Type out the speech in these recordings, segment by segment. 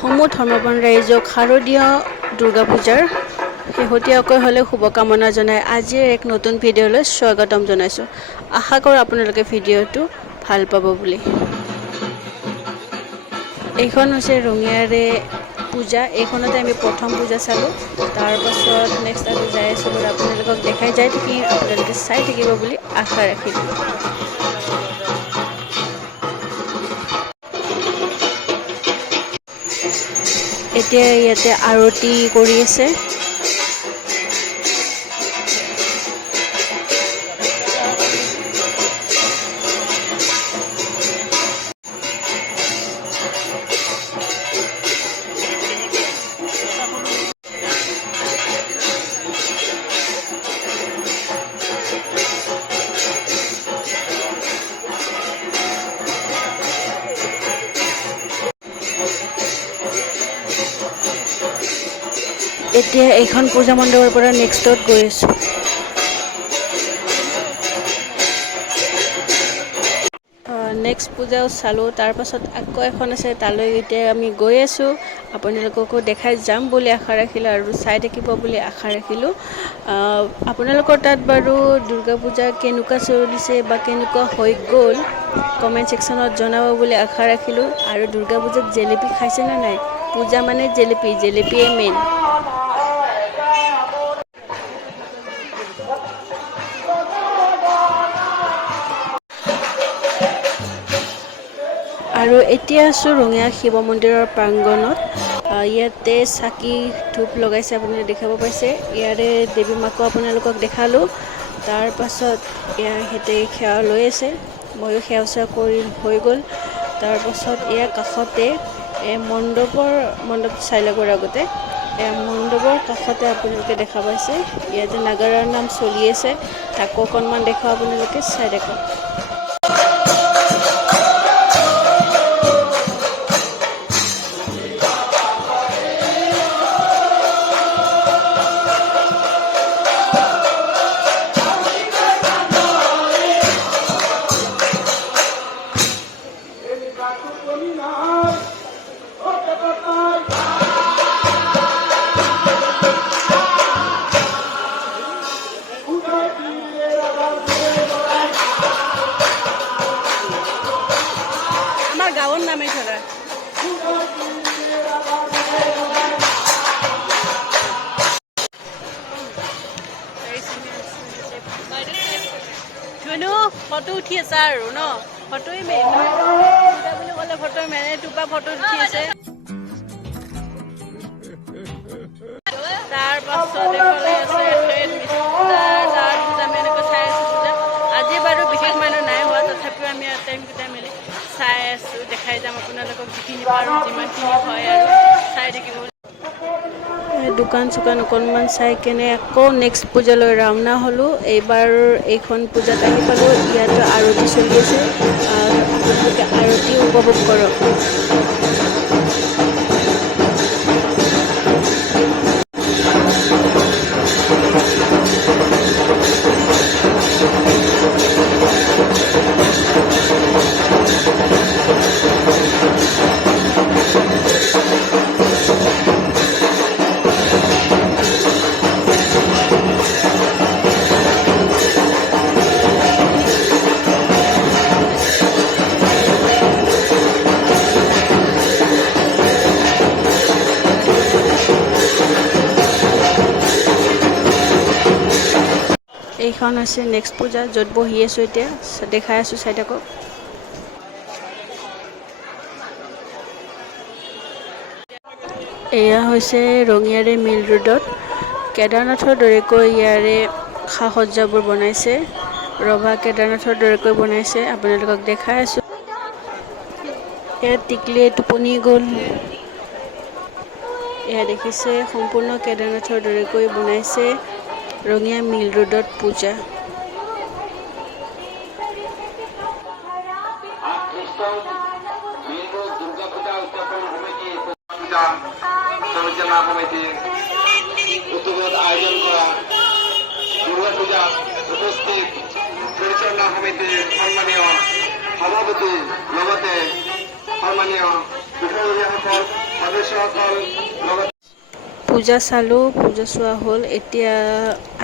সমূহ ধৰ্মপ্ৰাণ ৰাইজক শাৰদীয় দুৰ্গা পূজাৰ শেহতীয়াকৈ হ'লেও শুভকামনা জনাই আজিৰ এক নতুন ভিডিঅ'লৈ স্বাগতম জনাইছোঁ। আশা কৰোঁ আপোনালোকে ভিডিঅ'টো ভাল পাব বুলি। এইখন হৈছে ৰঙিয়াৰে পূজা। এইখনতে আমি প্ৰথম পূজা চালোঁ। তাৰপাছত নেক্সট আৰু যাই আছোঁ বাৰু, আপোনালোকক দেখাই যাই থাকিম, আপোনালোকে চাই থাকিব বুলি আশা ৰাখিলোঁ। এতিয়া ইয়াতে আৰতি কৰি আছে। এতিয়া এইখন পূজা মণ্ডপৰ পৰা নেক্সটত গৈ আছোঁ। নেক্সট পূজাও চালোঁ, তাৰপাছত আকৌ এখন আছে, তালৈ এতিয়া আমি গৈ আছোঁ। আপোনালোককো দেখাই যাম বুলি আশা ৰাখিলোঁ আৰু চাই থাকিব বুলি আশা ৰাখিলোঁ। আপোনালোকৰ তাত বাৰু দুৰ্গা পূজা কেনেকুৱা চলিছে বা কেনেকুৱা হৈ গ'ল কমেণ্ট ছেকশ্যনত জনাব বুলি আশা ৰাখিলোঁ। আৰু দুৰ্গা পূজাত জেলেপি খাইছেনে নাই? পূজা মানে জেলেপিয়ে মেইন। আৰু এতিয়া আছোঁ ৰঙিয়া শিৱ মন্দিৰৰ প্ৰাংগণত। ইয়াতে চাকি ধূপ লগাইছে, আপোনালোকে দেখাব পাইছে। ইয়াৰে দেৱী মাকো আপোনালোকক দেখালোঁ। তাৰপাছত সিহঁতে সেৱা লৈ আছে, ময়ো সেৱা চেৱা কৰি হৈ গ'ল। তাৰপাছত ইয়াৰ কাষতে মণ্ডপ চাই ল'বৰ আগতে মণ্ডপৰ কাষতে আপোনালোকে দেখা পাইছে ইয়াতে নাগাৰাৰ নাম চলি আছে। তাকো অকণমান দেখা আপোনালোকে চাই দেখক। আমাৰ গাঁৱৰ নামে ধৰা ফটো উঠি আছে আৰু ন, ফটোই মেইন বুলি ক'লে ফটোই মেইন। তোপা ফটো উঠি আছে। তাৰপাছত এইফালে আছে আমি এনেকৈ চাই আছোঁ পূজা। আজি বাৰু বিশেষ মানুহ নাই হোৱা, তথাপিও আমি টাইমকেইটা মিলি চাই আছোঁ, দেখাই যাম আপোনালোকক যিখিনি পাৰোঁ, যিমানখিনি হয় আৰু চাই থাকিব। দোকান চোকান অকণমান চাই কেনে আকৌ নেক্সট পূজালৈ ৰাওনা হ'লোঁ। এইবাৰ এইখন পূজাত আহি পালোঁ। ইয়াতো আৰতি চলি আছে, আপোনালোকে আৰতি উপভোগ কৰক। এইখন হৈছে নেক্সট পূজা, য'ত বহি আছোঁ এতিয়া, দেখাই আছোঁ চাই থাকক। এয়া হৈছে ৰঙিয়াৰে মেইন ৰোডত কেদাৰনাথৰ দৰেকৈ ইয়াৰে সা সজ্জাবোৰ বনাইছে। ৰভা কেদাৰনাথৰ দৰেকৈ বনাইছে, আপোনালোকক দেখাই আছোঁ। ইয়াত টিকলিয়ে টোপনি গ'ল। এয়া দেখিছে সম্পূৰ্ণ কেদাৰনাথৰ দৰেকৈ বনাইছে। ৰঙিয়া মিল ৰোডত পূজা। আয়োজন করা দুর্গা পূজা উপস্থিত পরিচালনা সমিতির সম্মানীয় সভাপতি লগতে সম্মানীয় বিষয়ববীয়াসকল সদস্যসকল লগত পূজা চালোঁ, পূজা চোৱা হ'ল। এতিয়া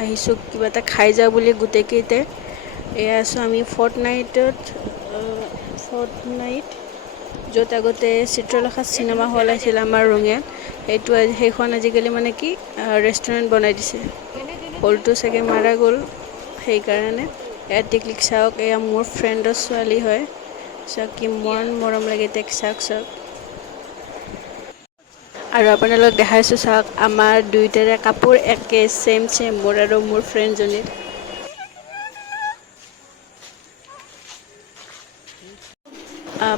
আহিছোঁ কিবা এটা খাই যাওঁ বুলি গোটেইকেইটাই। এয়া আছোঁ আমি ফৰ্ট নাইট য'ত আগতে চিত্ৰলেখা চিনেমা হল আছিল আমাৰ ৰঙিয়াত। সেইখন আজিকালি মানে কি ৰেষ্টুৰেণ্ট বনাই দিছে। হলটো চাগে মাৰা গ'ল, সেইকাৰণে এয়া টিকলিক চাওক, এয়া মোৰ ফ্ৰেণ্ডৰ ছোৱালী হয়। চাওক কিমান মৰম লাগে তাইক, চাওক চাওক। আৰু আপোনালোক দেখাইছোঁ চাওক, আমাৰ দুয়োটাৰে কাপোৰ একে ছেম মোৰ আৰু মোৰ ফ্ৰেণ্ডজনীৰ।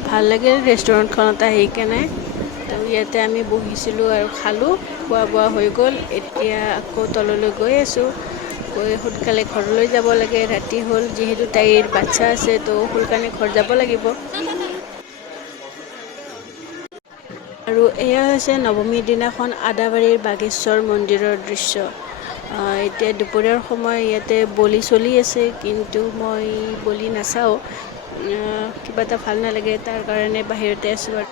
ভাল লাগিল ৰেষ্টুৰেণ্টখনত আহি কেনে। তো ইয়াতে আমি বহিছিলোঁ আৰু খালোঁ, খোৱা বোৱা হৈ গ'ল। এতিয়া আকৌ তললৈ গৈ আছোঁ, গৈ সোনকালে ঘৰলৈ যাব লাগে। ৰাতি হ'ল, যিহেতু তাইৰ বাচ্ছা আছে তো সোনকালে ঘৰ যাব লাগিব। আৰু এয়া হৈছে নৱমীৰ দিনাখন আদাবাৰীৰ বাগেশ্বৰ মন্দিৰৰ দৃশ্য। এতিয়া দুপৰীয়াৰ সময়, ইয়াতে বলি চলি আছে, কিন্তু মই বলি নাচাওঁ। কিবা এটা ভাল নালাগে, তাৰ কাৰণে বাহিৰতে আছোঁ আৰু।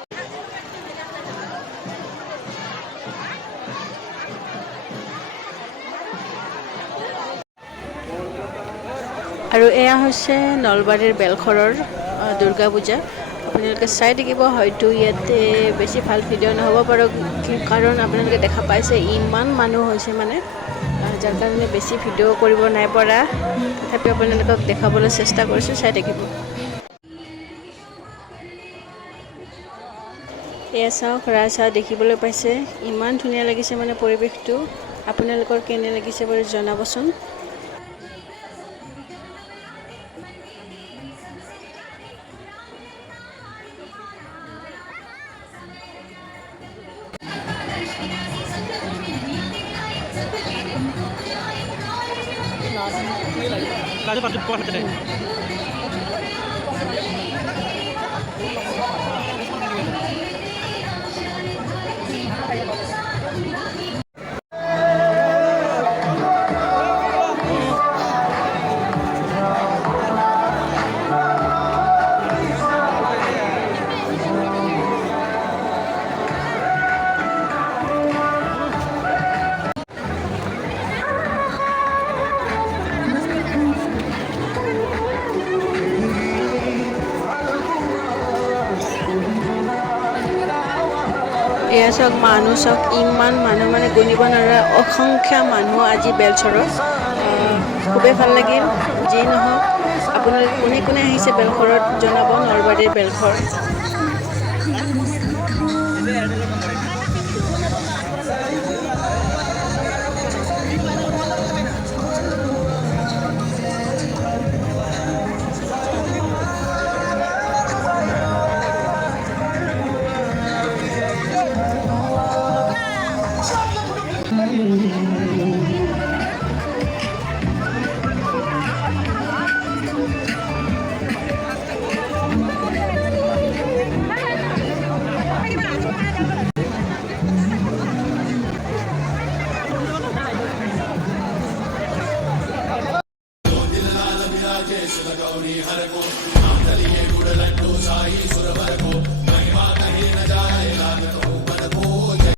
আৰু এয়া হৈছে নলবাৰীৰ বেলশৰৰ দুৰ্গা পূজা। আপোনালোকে চাই থাকিব। হয়তো ইয়াতে বেছি ভাল ভিডিঅ' নহ'ব পাৰে, কাৰণ আপোনালোকে দেখা পাইছে ইমান মানুহ হৈছে মানে, যাৰ কাৰণে বেছি ভিডিঅ' কৰিব নাই পৰা। তথাপিও আপোনালোকক দেখাবলৈ চেষ্টা কৰিছোঁ, চাই থাকিব। এয়া চাওক, ৰাজহাঁহ দেখিবলৈ পাইছে, ইমান ধুনীয়া লাগিছে মানে পৰিৱেশটো। আপোনালোকৰ কেনে লাগিছে বাৰু জনাবচোন। এয়া চাওক, মানুহ চাওক, ইমান মানুহ মানে গুনিব নোৱাৰা অসংখ্য মানুহ আজি বেলশৰত। খুবেই ভাল লাগিল। যি নহওক, আপোনালোকে কোনে কোনে আহিছে বেলশৰত জনাব, নলবাৰীৰ বেলশৰ।